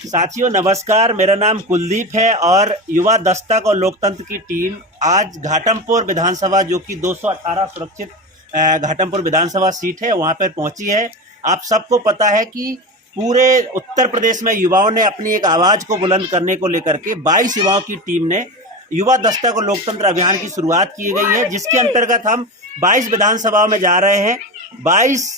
साथियों नमस्कार, मेरा नाम कुलदीप है और युवा दस्तक और लोकतंत्र की टीम आज घाटमपुर विधानसभा जो कि 218 सुरक्षित घाटमपुर विधानसभा सीट है वहां पर पहुंची है। आप सबको पता है कि पूरे उत्तर प्रदेश में युवाओं ने अपनी एक आवाज़ को बुलंद करने को लेकर के 22 युवाओं की टीम ने युवा दस्तक और लोकतंत्र अभियान की शुरुआत की गई है, जिसके अंतर्गत हम 22 विधानसभाओं में जा रहे हैं। 22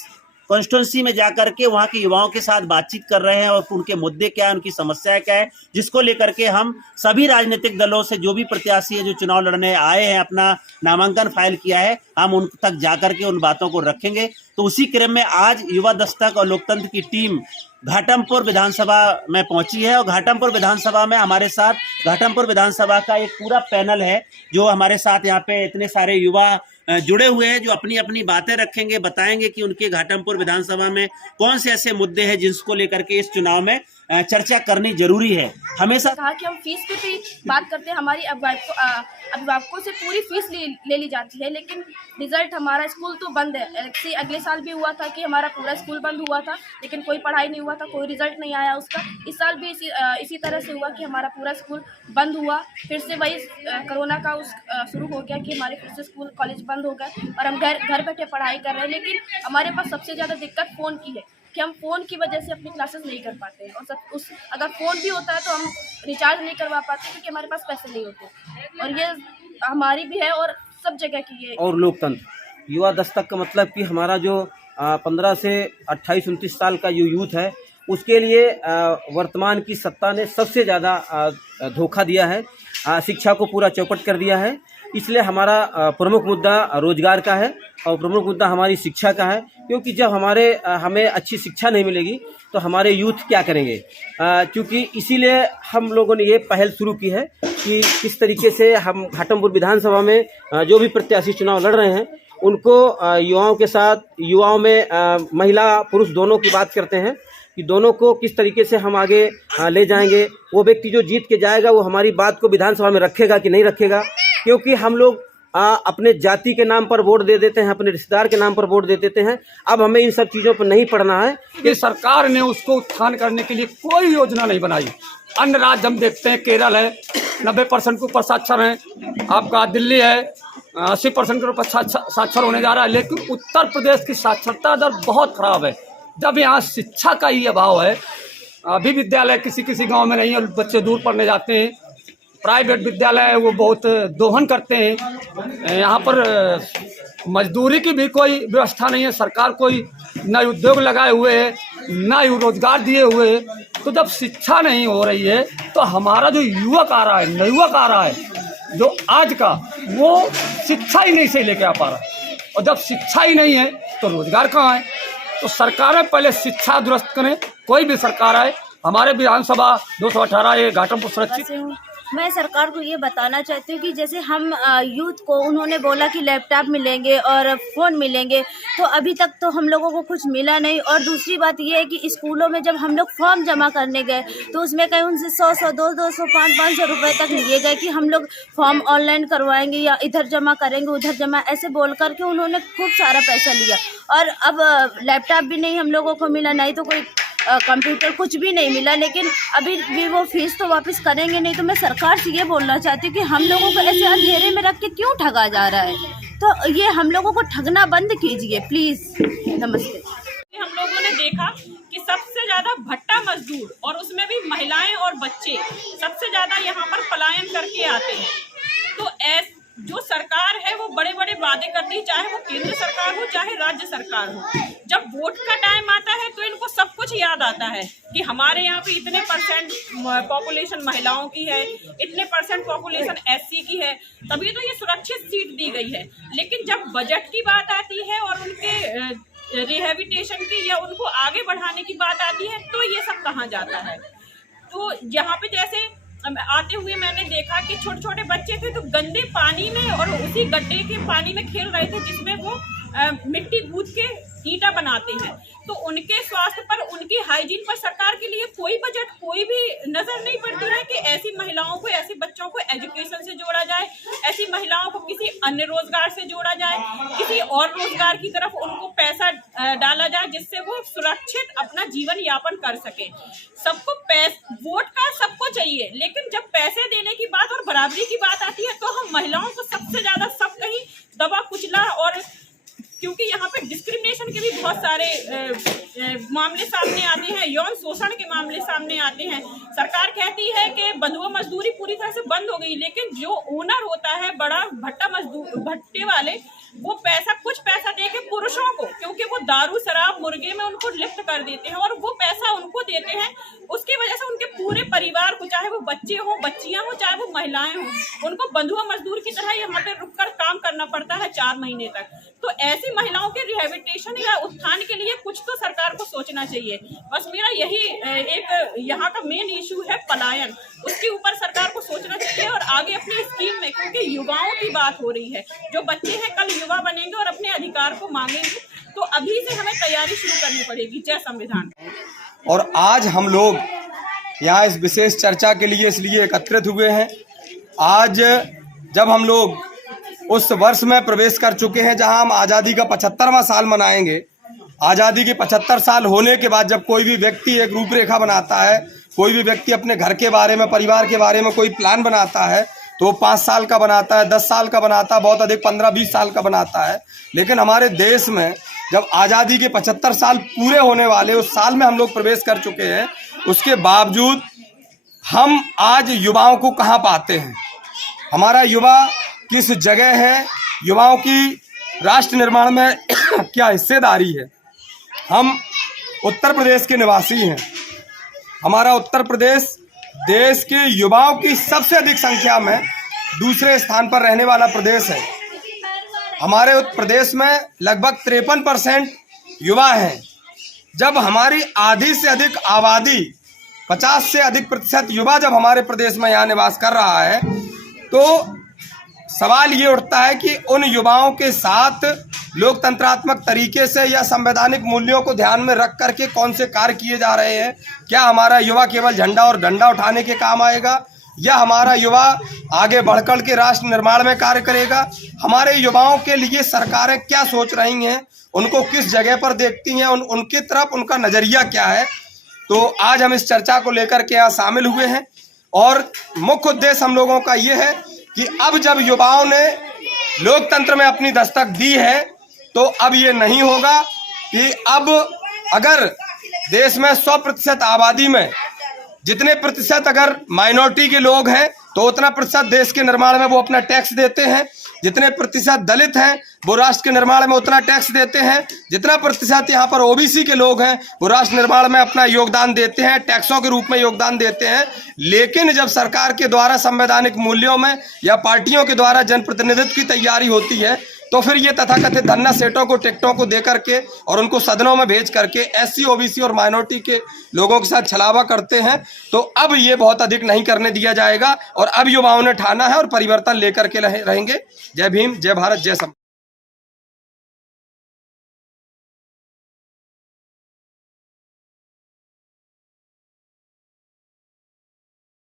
कॉन्स्टिट्यूंसी में जाकर के वहाँ के युवाओं के साथ बातचीत कर रहे हैं और उनके मुद्दे क्या है, उनकी समस्याएं क्या है, जिसको लेकर के हम सभी राजनीतिक दलों से जो भी प्रत्याशी है जो चुनाव लड़ने आए हैं, अपना नामांकन फाइल किया है, हम उन तक जाकर के उन बातों को रखेंगे। तो उसी क्रम में आज युवा दस्तक और लोकतंत्र की टीम घाटमपुर विधानसभा में पहुंची है और घाटमपुर विधानसभा में हमारे साथ घाटमपुर विधानसभा का एक पूरा पैनल है जो हमारे साथ यहाँ पे इतने सारे युवा जुड़े हुए हैं जो अपनी अपनी बातें रखेंगे, बताएंगे कि उनके घाटमपुर विधानसभा में कौन से ऐसे मुद्दे हैं जिसको लेकर के इस चुनाव में चर्चा करनी जरूरी है। हमेशा कहा कि हम फीस की भी बात करते हैं, हमारी अभिभावकों से पूरी फीस ले ली जाती है, लेकिन रिजल्ट हमारा स्कूल तो बंद है। अगले साल भी हुआ था कि हमारा पूरा स्कूल बंद हुआ था, लेकिन कोई पढ़ाई नहीं हुआ था, कोई रिजल्ट नहीं आया उसका। इस साल भी इसी तरह से हुआ कि हमारा पूरा स्कूल बंद हुआ। फिर से वही कोरोना का शुरू हो गया कि हमारे फिर से स्कूल कॉलेज बंद हो गए और हम घर बैठे पढ़ाई कर रहे हैं। लेकिन हमारे पास सबसे ज़्यादा दिक्कत फ़ोन की है कि हम फ़ोन की वजह से अपनी क्लासेस नहीं कर पाते हैं और अगर फ़ोन भी होता है तो हम रिचार्ज नहीं करवा पाते क्योंकि हमारे पास पैसे नहीं होते। और ये हमारी भी है और सब जगह की है। और लोकतंत्र युवा दस्तक का मतलब कि हमारा जो 15 से 28-29 साल का जो यूथ है उसके लिए वर्तमान की सत्ता ने सबसे ज़्यादा धोखा दिया है, शिक्षा को पूरा चौपट कर दिया है। इसलिए हमारा प्रमुख मुद्दा रोजगार का है और प्रमुख मुद्दा हमारी शिक्षा का है, क्योंकि जब हमें अच्छी शिक्षा नहीं मिलेगी तो हमारे यूथ क्या करेंगे। क्योंकि इसीलिए हम लोगों ने ये पहल शुरू की है कि किस तरीके से हम घाटमपुर विधानसभा में जो भी प्रत्याशी चुनाव लड़ रहे हैं उनको युवाओं के साथ, युवाओं में महिला पुरुष दोनों की बात करते हैं कि दोनों को किस तरीके से हम आगे ले जाएंगे। वो व्यक्ति जो जीत के जाएगा वो हमारी बात को विधानसभा में रखेगा कि नहीं रखेगा, क्योंकि हम लोग अपने जाति के नाम पर वोट दे देते हैं, अपने रिश्तेदार के नाम पर वोट दे देते हैं। अब हमें इन सब चीज़ों पर नहीं पड़ना है कि सरकार ने उसको उत्थान करने के लिए कोई योजना नहीं बनाई। अन्य राज्य हम देखते हैं, केरल है 90% के ऊपर साक्षर हैं, आपका दिल्ली है 80% के ऊपर साक्षर होने जा रहा है, लेकिन उत्तर प्रदेश की साक्षरता दर बहुत खराब है। जब यहाँ शिक्षा का ही अभाव है, अभी विद्यालय किसी किसी गांव में नहीं है, बच्चे दूर पढ़ने जाते हैं। प्राइवेट विद्यालय है वो बहुत दोहन करते हैं। यहाँ पर मजदूरी की भी कोई व्यवस्था नहीं है, सरकार कोई न उद्योग लगाए हुए है न रोजगार दिए हुए है। तो जब शिक्षा नहीं हो रही है तो हमारा जो युवक आ रहा है, नवयुवक आ रहा है जो आज का, वो शिक्षा ही नहीं सही लेके आ पा रहा। और जब शिक्षा ही नहीं है तो रोजगार कहाँ है। तो सरकारें पहले शिक्षा दुरुस्त करें, कोई भी सरकार आए। हमारे विधानसभा 218 ये घाटमपुर सुरक्षित। मैं सरकार को ये बताना चाहती हूँ कि जैसे हम यूथ को उन्होंने बोला कि लैपटॉप मिलेंगे और फ़ोन मिलेंगे, तो अभी तक तो हम लोगों को कुछ मिला नहीं। और दूसरी बात ये है कि स्कूलों में जब हम लोग फॉर्म जमा करने गए तो उसमें कहीं उनसे 100, 200, 500 रुपये तक लिए गए कि हम लोग फॉर्म ऑनलाइन करवाएंगे या इधर जमा करेंगे उधर जमा, ऐसे बोल करके उन्होंने खूब सारा पैसा लिया। और अब लैपटॉप भी नहीं हम लोगों को मिला, नहीं तो कोई कंप्यूटर, कुछ भी नहीं मिला। लेकिन अभी भी वो फीस तो वापस करेंगे नहीं। तो मैं सरकार से ये बोलना चाहती हूँ कि हम लोगों को ऐसे अंधेरे में रख के क्यों ठगा जा रहा है, तो ये हम लोगों को ठगना बंद कीजिए प्लीज़। नमस्ते। हम लोगों ने देखा कि सबसे ज़्यादा भट्टा मजदूर और उसमें भी महिलाएं और बच्चे सबसे ज़्यादा यहाँ पर पलायन करके आते हैं। तो जो सरकार है वो बड़े बड़े वादे करती है, चाहे वो केंद्र सरकार हो चाहे राज्य सरकार हो। जब वोट का टाइम आता है तो इनको सब कुछ याद आता है कि हमारे यहाँ पे इतने परसेंट पॉपुलेशन महिलाओं की है, इतने परसेंट पॉपुलेशन एससी की है, तभी तो ये सुरक्षित सीट दी गई है। लेकिन जब बजट की बात आती है और उनके रिहेबिटेशन की या उनको आगे बढ़ाने की बात आती है तो ये सब कहाँ जाता है। तो यहाँ पे जैसे आते हुए मैंने देखा कि छोटे छोटे बच्चे थे तो गंदे पानी में और उसी गड्ढे के पानी में खेल रहे थे जिसमें वो मिट्टी गूंथ के ईंटा बनाते हैं, तो उनके स्वास्थ्य पर, उनकी हाइजीन पर सरकार के लिए कोई बजट, कोई भी नजर नहीं पड़ती है कि ऐसी महिलाओं को, ऐसे बच्चों को एजुकेशन से जोड़ा जाए, ऐसी महिलाओं को किसी अन्य रोजगार से जोड़ा जाए, किसी और रोजगार की तरफ उनको पैसा डाला जाए जिससे वो सुरक्षित अपना जीवन यापन कर सके। सबको वोट कार्ड सबको चाहिए, लेकिन जब पैसे देने की बात और बराबरी की बात आती है तो हम महिलाओं को सबसे ज्यादा सब कहीं दबा कुचला, और क्योंकि यहाँ पे डिस्क्रिमिनेशन के भी बहुत सारे मामले सामने आते हैं, यौन शोषण के मामले सामने आते हैं। सरकार कहती है कि बंधुआ मजदूरी पूरी तरह से बंद हो गई, लेकिन जो ओनर होता है बड़ा भट्टे वाले, वो कुछ पैसा देके पुरुषों को, क्योंकि वो दारू शराब मुर्गे में उनको लिफ्ट कर देते हैं और वो पैसा उनको देते हैं, उसकी वजह से उनके पूरे परिवार को, चाहे वो बच्चे हों, बच्चियां हों, चाहे वो महिलाएं हों, उनको बंधुआ मजदूर की तरह यहाँ पे रुककर काम करना पड़ता है 4 महीने तक। तो ऐसी महिलाओं के रिहेबिलिटेशन या उत्थान के लिए कुछ तो सरकार को सोचना चाहिए। बस मेरा यही एक यहाँ का मेन इशू है पलायन, उसके ऊपर सरकार को सोचना चाहिए और आगे अपनी स्कीम में, क्योंकि युवाओं की बात हो रही है, जो बच्चे हैं कल युवा बनेंगे और अपने अधिकार को मांगेंगे, तो अभी से हमें तैयारी शुरू करनी पड़ेगी। जय संविधान। और आज हम लोग यहाँ इस विशेष चर्चा के लिए इसलिए एकत्रित हुए हैं, आज जब हम लोग उस वर्ष में प्रवेश कर चुके हैं जहां हम आज़ादी का 75वां साल मनाएंगे। आज़ादी के 75 साल होने के बाद जब कोई भी व्यक्ति एक रूपरेखा बनाता है, कोई भी व्यक्ति अपने घर के बारे में, परिवार के बारे में कोई प्लान बनाता है, तो 5 साल का बनाता है, 10 साल का बनाता है, बहुत अधिक 15-20 साल का बनाता है। लेकिन हमारे देश में जब आज़ादी के 75 साल पूरे होने वाले उस साल में हम लोग प्रवेश कर चुके हैं, उसके बावजूद हम आज युवाओं को कहाँ पाते हैं? हमारा युवा किस जगह है? युवाओं की राष्ट्र निर्माण में क्या हिस्सेदारी है? हम उत्तर प्रदेश के निवासी हैं। हमारा उत्तर प्रदेश देश के युवाओं की सबसे अधिक संख्या में दूसरे स्थान पर रहने वाला प्रदेश है। हमारे उत्तर प्रदेश में लगभग 53% युवा हैं। जब हमारी आधी से अधिक आबादी, 50 से अधिक प्रतिशत युवा जब हमारे प्रदेश में यहाँ निवास कर रहा है, तो सवाल ये उठता है कि उन युवाओं के साथ लोकतंत्रात्मक तरीके से या संवैधानिक मूल्यों को ध्यान में रख करके कौन से कार्य किए जा रहे हैं। क्या हमारा युवा केवल झंडा और डंडा उठाने के काम आएगा, या हमारा युवा आगे बढ़कर के राष्ट्र निर्माण में कार्य करेगा? हमारे युवाओं के लिए सरकारें क्या सोच रही हैं, उनको किस जगह पर देखती हैं, उनकी तरफ उनका नज़रिया क्या है? तो आज हम इस चर्चा को लेकर के यहाँ शामिल हुए हैं और मुख्य उद्देश्य हम लोगों का ये है कि अब जब युवाओं ने लोकतंत्र में अपनी दस्तक दी है, तो अब ये नहीं होगा कि अब अगर देश में 100% आबादी में जितने प्रतिशत अगर माइनॉरिटी के लोग हैं, तो उतना प्रतिशत देश के निर्माण में वो अपना टैक्स देते हैं। जितने प्रतिशत दलित हैं वो राष्ट्र के निर्माण में उतना टैक्स देते हैं। जितना प्रतिशत यहाँ पर ओबीसी के लोग हैं वो राष्ट्र निर्माण में अपना योगदान देते हैं, टैक्सों के रूप में योगदान देते हैं। लेकिन जब सरकार के द्वारा संवैधानिक मूल्यों में या पार्टियों के द्वारा जनप्रतिनिधित्व की तैयारी होती है, तो फिर ये तथाकथित धन्ना सेठों को टिकटों को दे करके और उनको सदनों में भेज करके एससी, ओबीसी और माइनॉरिटी के लोगों के साथ छलावा करते हैं। तो अब ये बहुत अधिक नहीं करने दिया जाएगा और अब युवाओं ने ठाना है और परिवर्तन लेकर के रहेंगे। जय भीम, जय भारत, जय संविधान।